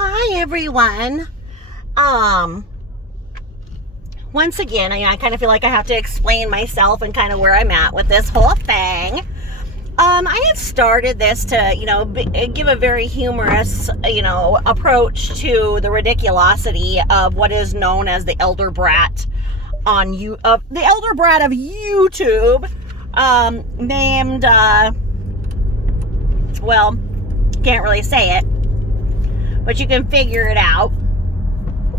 Hi everyone. Once again, I kind of feel like I have to explain myself and kind of where I'm at with this whole thing. I had started this to, give a very humorous, approach to the ridiculosity of what is known as the elder brat the elder brat of YouTube, named, can't really say it, but you can figure it out.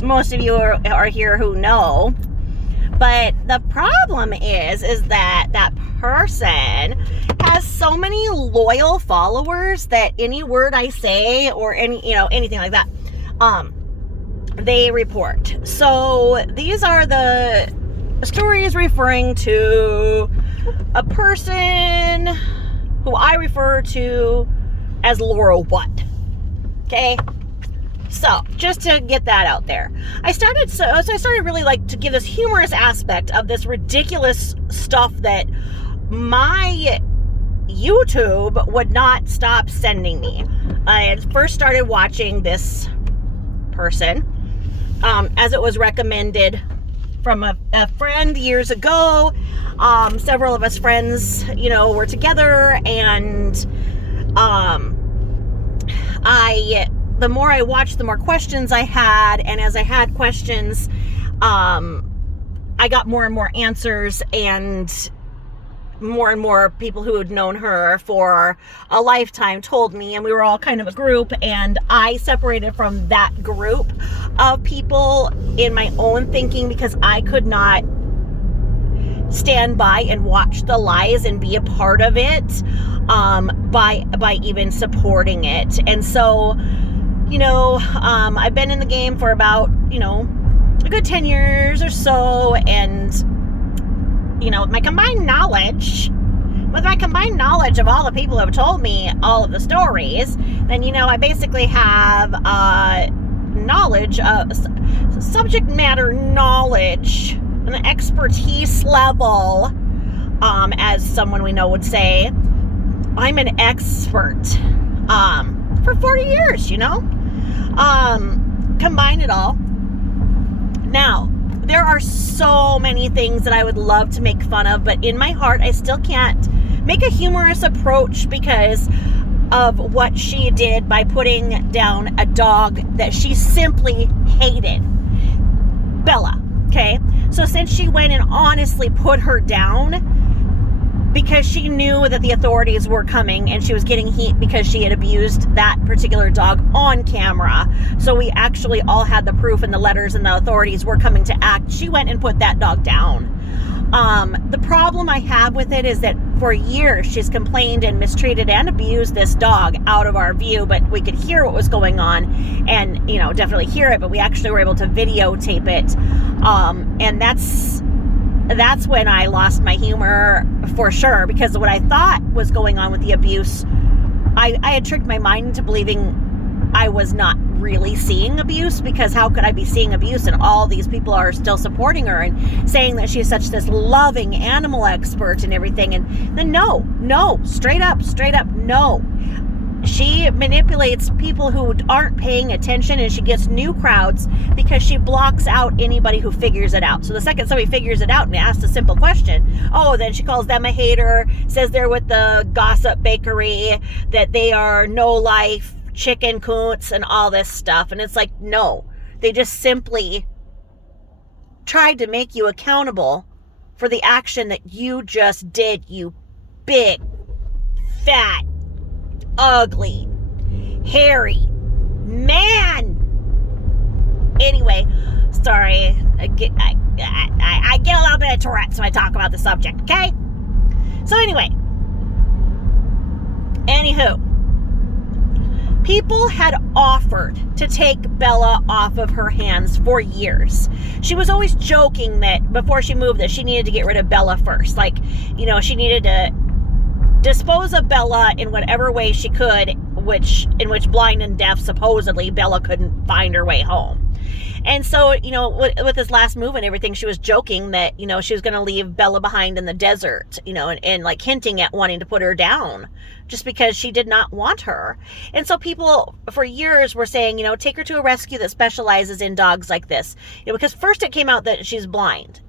Most of you are here who know. But the problem is that that person has so many loyal followers that any word I say or anything like that, they report. So these are the stories referring to a person who I refer to as Laurel What. Okay? So, just to get that out there, I started really to give this humorous aspect of this ridiculous stuff that my YouTube would not stop sending me. I had first started watching this person as it was recommended from a friend years ago. Several of us friends, were together, and the more I watched, the more questions I had. And as I had questions, I got more and more answers, and more people who had known her for a lifetime told me, and we were all kind of a group, and I separated from that group of people in my own thinking because I could not stand by and watch the lies and be a part of it, by even supporting it. And so, I've been in the game for about, a good 10 years or so, and, with my combined knowledge of all the people who have told me all of the stories, then, I basically have, knowledge, subject matter knowledge, an expertise level, as someone we know would say. I'm an expert, for 40 years, combine it all. Now, there are so many things that I would love to make fun of, but in my heart, I still can't make a humorous approach because of what she did by putting down a dog that she simply hated. Bella, okay? So since she went and honestly put her down because she knew that the authorities were coming and she was getting heat because she had abused that particular dog on camera. So we actually all had the proof and the letters, and the authorities were coming to act. She went and put that dog down. The problem I have with it is that for years she's complained and mistreated and abused this dog out of our view, but we could hear what was going on and, definitely hear it, but we actually were able to videotape it. And that's when I lost my humor for sure, because what I thought was going on with the abuse, I had tricked my mind into believing I was not really seeing abuse, because how could I be seeing abuse and all these people are still supporting her and saying that she's such this loving animal expert and everything. And then no, straight up, no. She manipulates people who aren't paying attention, and she gets new crowds because she blocks out anybody who figures it out. So the second somebody figures it out and asks a simple question, then she calls them a hater, says they're with the gossip bakery, that they are no life, chicken coots, and all this stuff. And it's like, no, they just simply tried to make you accountable for the action that you just did, you big, fat, ugly, hairy man. Anyway, sorry, I get a little bit of Tourette's when I talk about the subject, okay? So anyway, anywho, people had offered to take Bella off of her hands for years. She was always joking that before she moved that she needed to get rid of Bella first. She needed to dispose of Bella in whatever way she could, in which blind and deaf, supposedly, Bella couldn't find her way home. And so, with this last move and everything, she was joking that, she was going to leave Bella behind in the desert, and like hinting at wanting to put her down just because she did not want her. And so people for years were saying, take her to a rescue that specializes in dogs like this. Because first it came out that she's blind,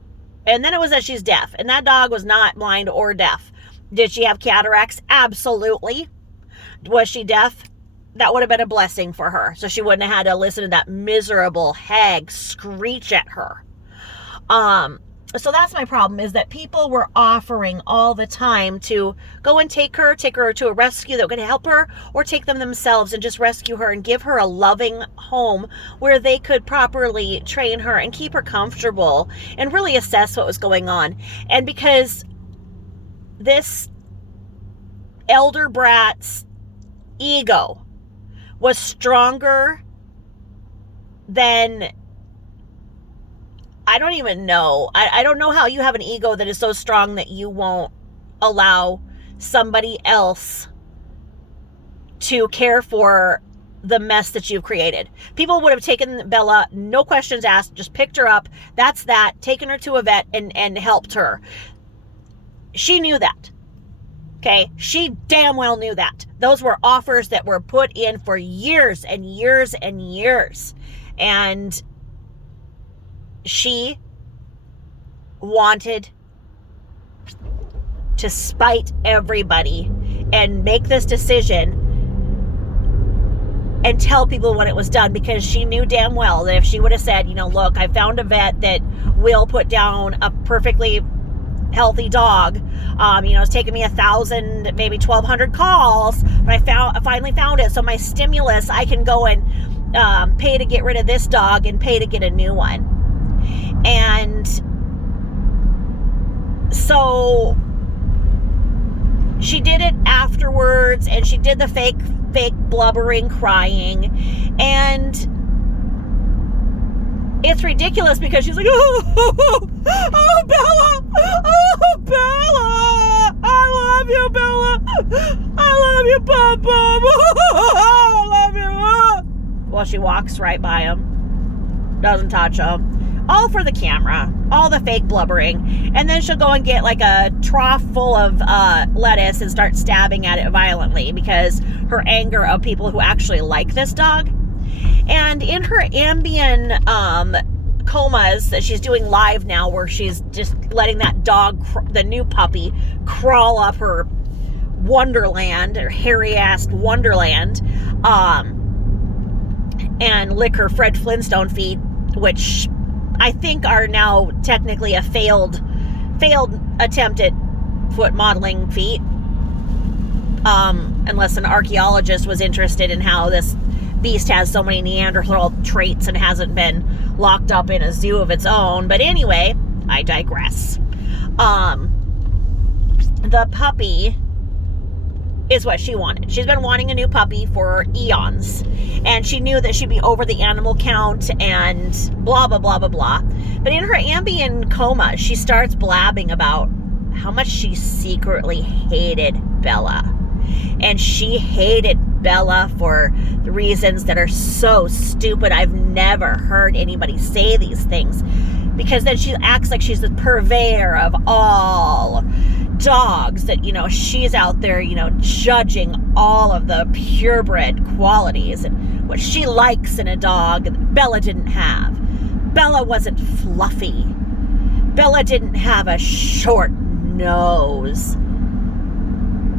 and then it was that she's deaf, and that dog was not blind or deaf. Did she have cataracts? Absolutely. Was she deaf? That would have been a blessing for her, so she wouldn't have had to listen to that miserable hag screech at her. So that's my problem, is that people were offering all the time to go and take her to a rescue that was going to help her, or take them themselves and just rescue her and give her a loving home where they could properly train her and keep her comfortable and really assess what was going on. And because this elder brat's ego was stronger than, I don't even know. I don't know how you have an ego that is so strong that you won't allow somebody else to care for the mess that you've created. People would have taken Bella, no questions asked, just picked her up. That's that. Taken her to a vet and helped her. She knew that. Okay, she damn well knew that. Those were offers that were put in for years and years and years. And she wanted to spite everybody and make this decision and tell people when it was done, because she knew damn well that if she would have said, look, I found a vet that will put down a perfectly healthy dog. It's taken me 1,000, maybe 1,200 calls, but I finally found it. So my stimulus, I can go and pay to get rid of this dog and pay to get a new one. And so she did it afterwards, and she did the fake blubbering, crying, and it's ridiculous because she's like, oh, Bella, I love you, Bella, I love you, Papa, I love you. Well, she walks right by him, doesn't touch him, all for the camera, all the fake blubbering, and then she'll go and get like a trough full of lettuce and start stabbing at it violently because her anger of people who actually like this dog. And in her Ambien comas that she's doing live now, where she's just letting that dog, the new puppy, crawl up her wonderland, or hairy-ass wonderland, and lick her Fred Flintstone feet, which I think are now technically a failed attempt at foot modeling feet, unless an archaeologist was interested in how this beast has so many Neanderthal traits and hasn't been locked up in a zoo of its own. But anyway, I digress. The puppy is what she wanted. She's been wanting a new puppy for eons, and she knew that she'd be over the animal count and blah, blah, blah, blah, blah. But in her Ambien coma, she starts blabbing about how much she secretly hated Bella. And she hated Bella for the reasons that are so stupid. I've never heard anybody say these things, because then she acts like she's the purveyor of all dogs, that, she's out there, judging all of the purebred qualities and what she likes in a dog that Bella didn't have. Bella wasn't fluffy. Bella didn't have a short nose.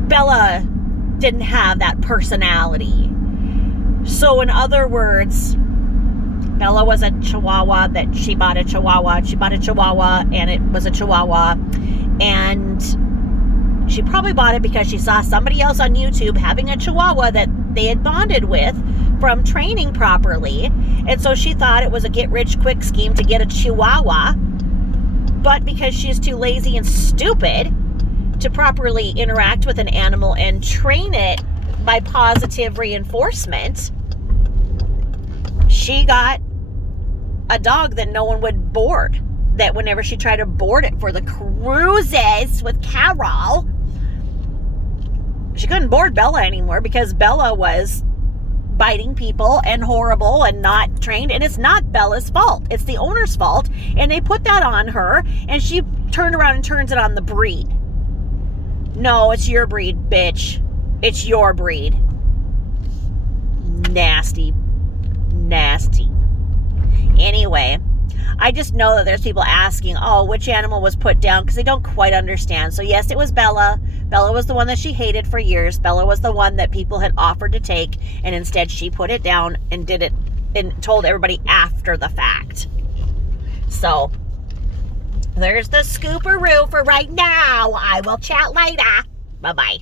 Bella didn't have that personality. So in other words, Bella was a Chihuahua that she bought a Chihuahua. She bought a Chihuahua, and it was a Chihuahua. And she probably bought it because she saw somebody else on YouTube having a Chihuahua that they had bonded with from training properly. And so she thought it was a get-rich-quick scheme to get a Chihuahua. But because she's too lazy and stupid to properly interact with an animal and train it by positive reinforcement, she got a dog that no one would board. That whenever she tried to board it for the cruises with Carol, she couldn't board Bella anymore because Bella was biting people and horrible and not trained. And it's not Bella's fault. It's the owner's fault. And they put that on her, and she turned around and turns it on the breed. No, it's your breed, bitch. It's your breed. Nasty. Nasty. Anyway, I just know that there's people asking, oh, which animal was put down, because they don't quite understand. So yes, it was Bella. Bella was the one that she hated for years. Bella was the one that people had offered to take, and instead she put it down and did it and told everybody after the fact. So there's the scooperoo for right now. I will chat later. Bye-bye.